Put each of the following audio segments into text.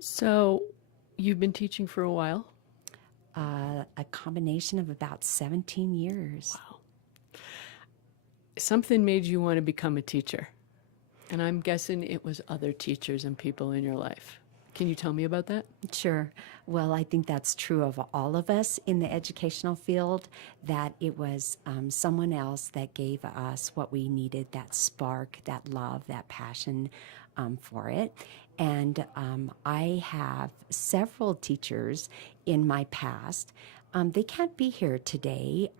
So, you've been teaching for a while? A combination of about 17 years. Wow. Something made you want to become a teacher. And I'm guessing it was other teachers and people in your life. Can you tell me about that? Sure. Well, I think that's true of all of us in the educational field, that it was someone else that gave us what we needed, that spark, that love, that passion for it. And I have several teachers in my past. They can't be here today.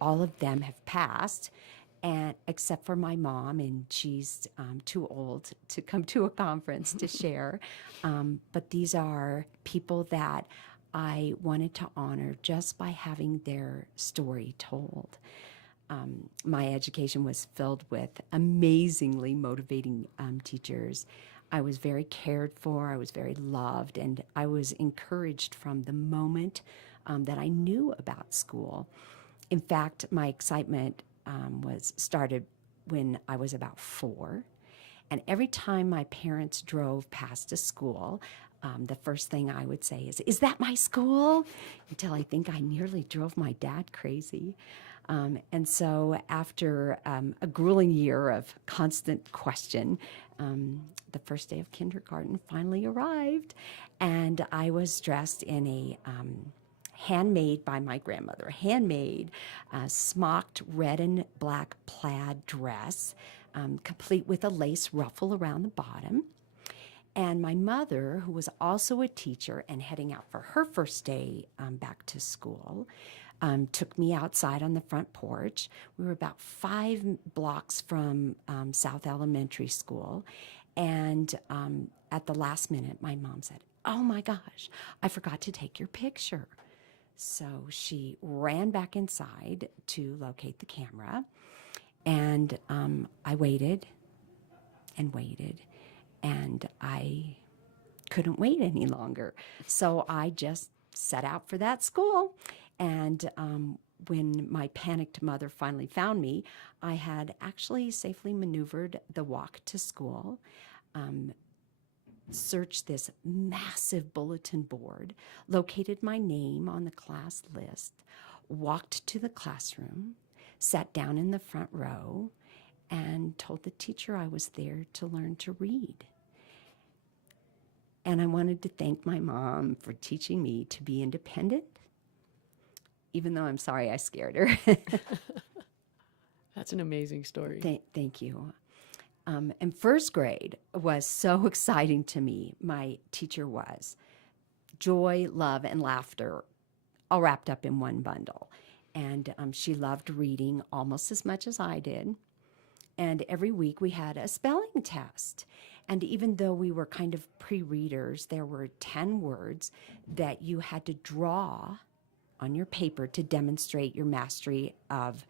All of them have passed, and except for my mom, and she's too old to come to a conference to share. But these are people that I wanted to honor just by having their story told. My education was filled with amazingly motivating teachers. I was very cared for, I was very loved, and I was encouraged from the moment that I knew about school. In fact, my excitement was started when I was about 4. And every time my parents drove past a school, the first thing I would say is that my school? Until I think I nearly drove my dad crazy. And so after a grueling year of constant question, the first day of kindergarten finally arrived, and I was dressed in a handmade by my grandmother, handmade smocked red and black plaid dress, complete with a lace ruffle around the bottom. And my mother, who was also a teacher and heading out for her first day back to school, took me outside on the front porch. We were about 5 blocks from South Elementary School. And at the last minute, my mom said, "Oh my gosh, I forgot to take your picture." So she ran back inside to locate the camera, and I waited and waited, and I couldn't wait any longer. So I just set out for that school, and when my panicked mother finally found me, I had actually safely maneuvered the walk to school, searched this massive bulletin board, located my name on the class list, walked to the classroom, sat down in the front row, and told the teacher I was there to learn to read. And I wanted to thank my mom for teaching me to be independent, even though I'm sorry I scared her. That's an amazing story. Thank you. And first grade was so exciting to me. My teacher was joy, love, and laughter all wrapped up in one bundle. And she loved reading almost as much as I did. And every week we had a spelling test. And even though we were kind of pre-readers, there were 10 words that you had to draw on your paper to demonstrate your mastery of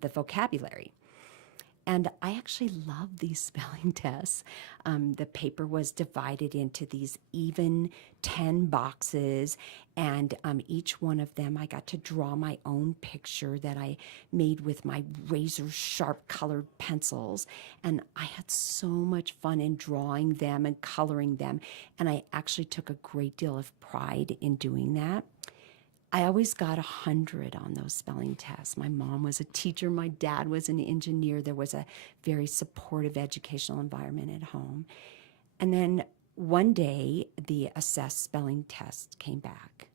the vocabulary. And I actually love these spelling tests. The paper was divided into these even 10 boxes, and each one of them I got to draw my own picture that I made with my razor sharp colored pencils. And I had so much fun in drawing them and coloring them, and I actually took a great deal of pride in doing that. I always got 100 on those spelling tests. My mom was a teacher. My dad was an engineer. There was a very supportive educational environment at home. And then one day, the assessed spelling test came back,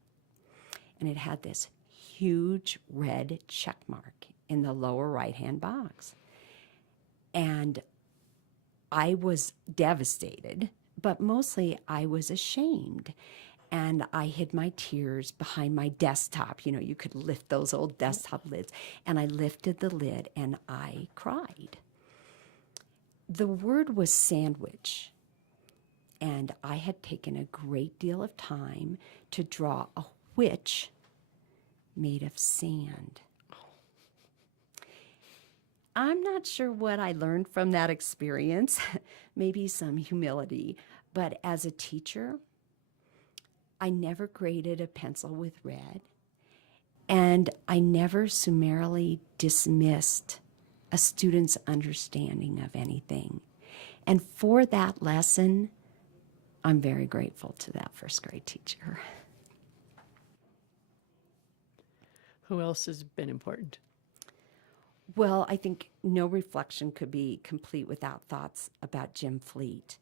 and it had this huge red check mark in the lower right-hand box. And I was devastated, but mostly I was ashamed. And I hid my tears behind my desktop. You know, you could lift those old desktop lids. And I lifted the lid and I cried. The word was sandwich. And I had taken a great deal of time to draw a witch made of sand. I'm not sure what I learned from that experience, maybe some humility. But as a teacher, I never graded a pencil with red, and I never summarily dismissed a student's understanding of anything. And for that lesson, I'm very grateful to that first grade teacher. Who else has been important? Well, I think no reflection could be complete without thoughts about Jim Fleet.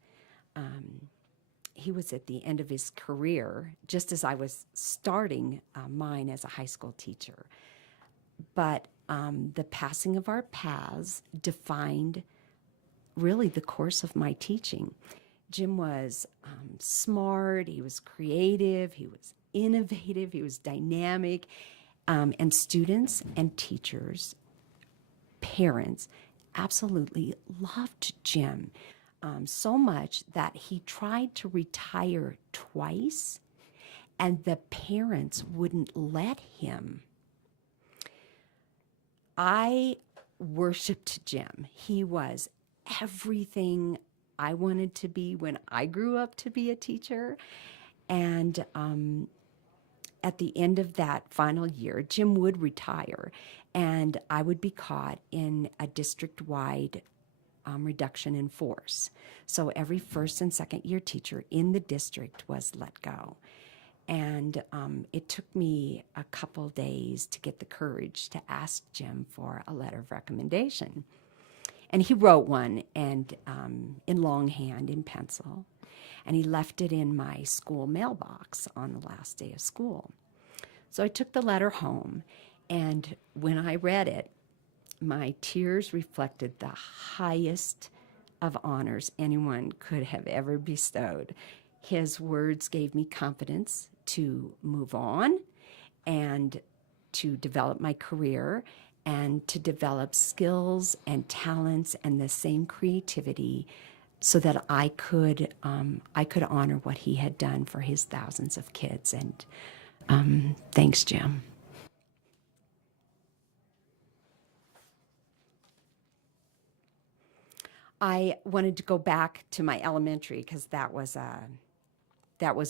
He was at the end of his career, just as I was starting mine as a high school teacher. But the passing of our paths defined really the course of my teaching. Jim was smart, he was creative, he was innovative, he was dynamic, and students and teachers, parents, absolutely loved Jim. So much that he tried to retire twice, and the parents wouldn't let him. I worshiped Jim. He was everything I wanted to be when I grew up to be a teacher. And at the end of that final year, Jim would retire, and I would be caught in a district-wide reduction in force. So every first and second year teacher in the district was let go. And it took me a couple days to get the courage to ask Jim for a letter of recommendation. And he wrote one, and in longhand, in pencil, and he left it in my school mailbox on the last day of school. So I took the letter home, and when I read it, my tears reflected the highest of honors anyone could have ever bestowed. His words gave me confidence to move on and to develop my career and to develop skills and talents and the same creativity so that I could honor what he had done for his thousands of kids. And thanks, Jim. I wanted to go back to my elementary because that was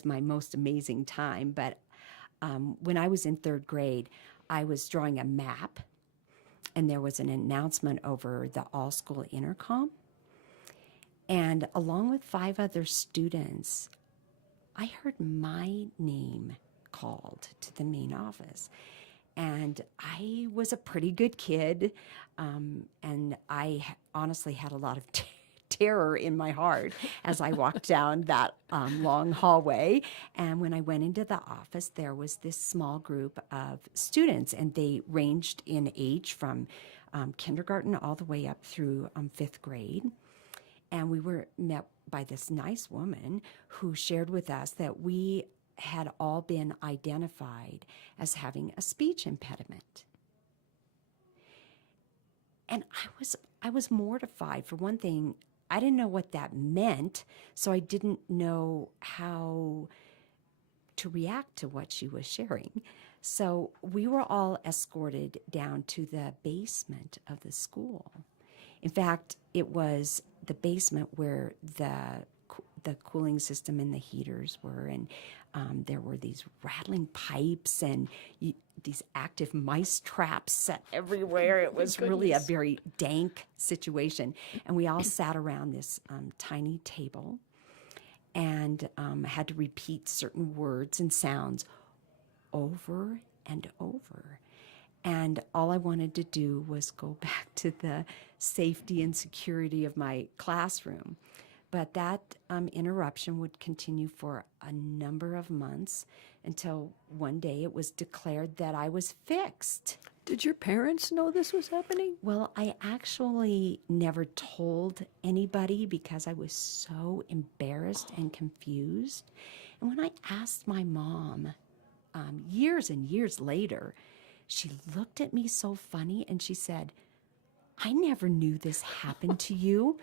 my most amazing time. But when I was in third grade, I was drawing a map, and there was an announcement over the all-school intercom. And along with 5 other students, I heard my name called to the main office. And I was a pretty good kid, and I honestly had a lot of terror in my heart as I walked down that long hallway. And when I went into the office, there was this small group of students, and they ranged in age from kindergarten all the way up through 5th grade. And we were met by this nice woman who shared with us that we had all been identified as having a speech impediment. And I was mortified. For one thing, I didn't know what that meant, so I didn't know how to react to what she was sharing. So we were all escorted down to the basement of the school. In fact, it was the basement where the cooling system and the heaters were, and there were these rattling pipes and these active mice traps set everywhere. It was really a very dank situation. And we all sat around this tiny table and had to repeat certain words and sounds over and over. And all I wanted to do was go back to the safety and security of my classroom. But that interruption would continue for a number of months until one day it was declared that I was fixed. Did your parents know this was happening? Well, I actually never told anybody because I was so embarrassed and confused. And when I asked my mom years and years later, she looked at me so funny and she said, "I never knew this happened to you."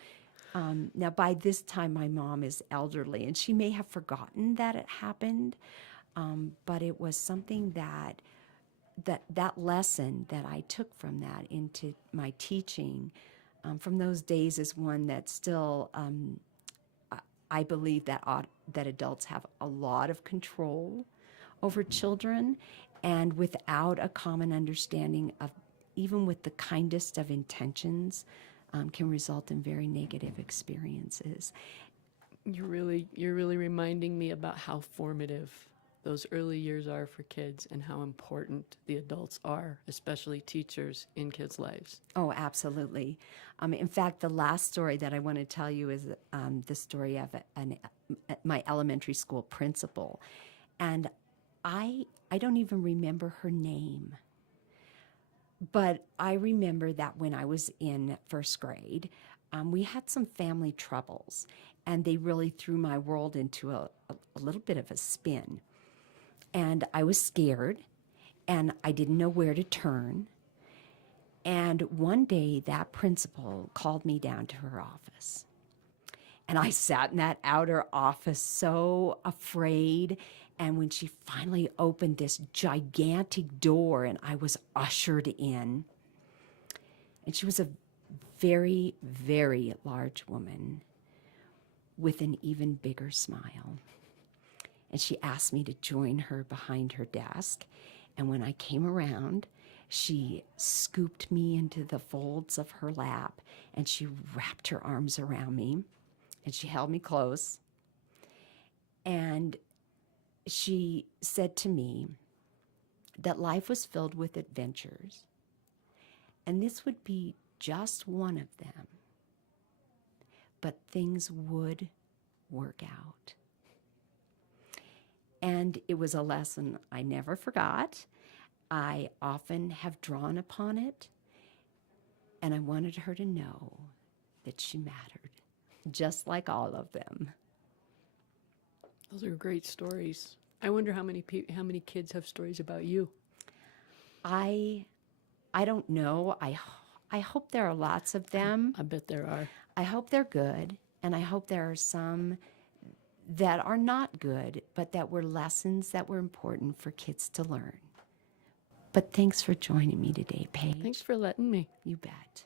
Now, by this time, my mom is elderly, and she may have forgotten that it happened, but it was something that lesson that I took from that into my teaching from those days is one that still, I believe that adults have a lot of control over children, and without a common understanding of, even with the kindest of intentions, can result in very negative experiences. You're really reminding me about how formative those early years are for kids and how important the adults are, especially teachers in kids' lives. Oh, absolutely. In fact, the last story that I want to tell you is the story of my elementary school principal. And I don't even remember her name. But I remember that when I was in first grade, we had some family troubles, and they really threw my world into a little bit of a spin. And I was scared, and I didn't know where to turn. And one day, that principal called me down to her office. And I sat in that outer office so afraid. And when she finally opened this gigantic door and I was ushered in, and she was a very, very large woman with an even bigger smile. And she asked me to join her behind her desk. And when I came around, she scooped me into the folds of her lap and she wrapped her arms around me and she held me close. And she said to me that life was filled with adventures, and this would be just one of them, but things would work out. And it was a lesson I never forgot. I often have drawn upon it, and I wanted her to know that she mattered, just like all of them. Those are great stories. I wonder how many kids have stories about you. I don't know. I hope there are lots of them. I bet there are. I hope they're good, and I hope there are some that are not good, but that were lessons that were important for kids to learn. But thanks for joining me today, Paige. Thanks for letting me. You bet.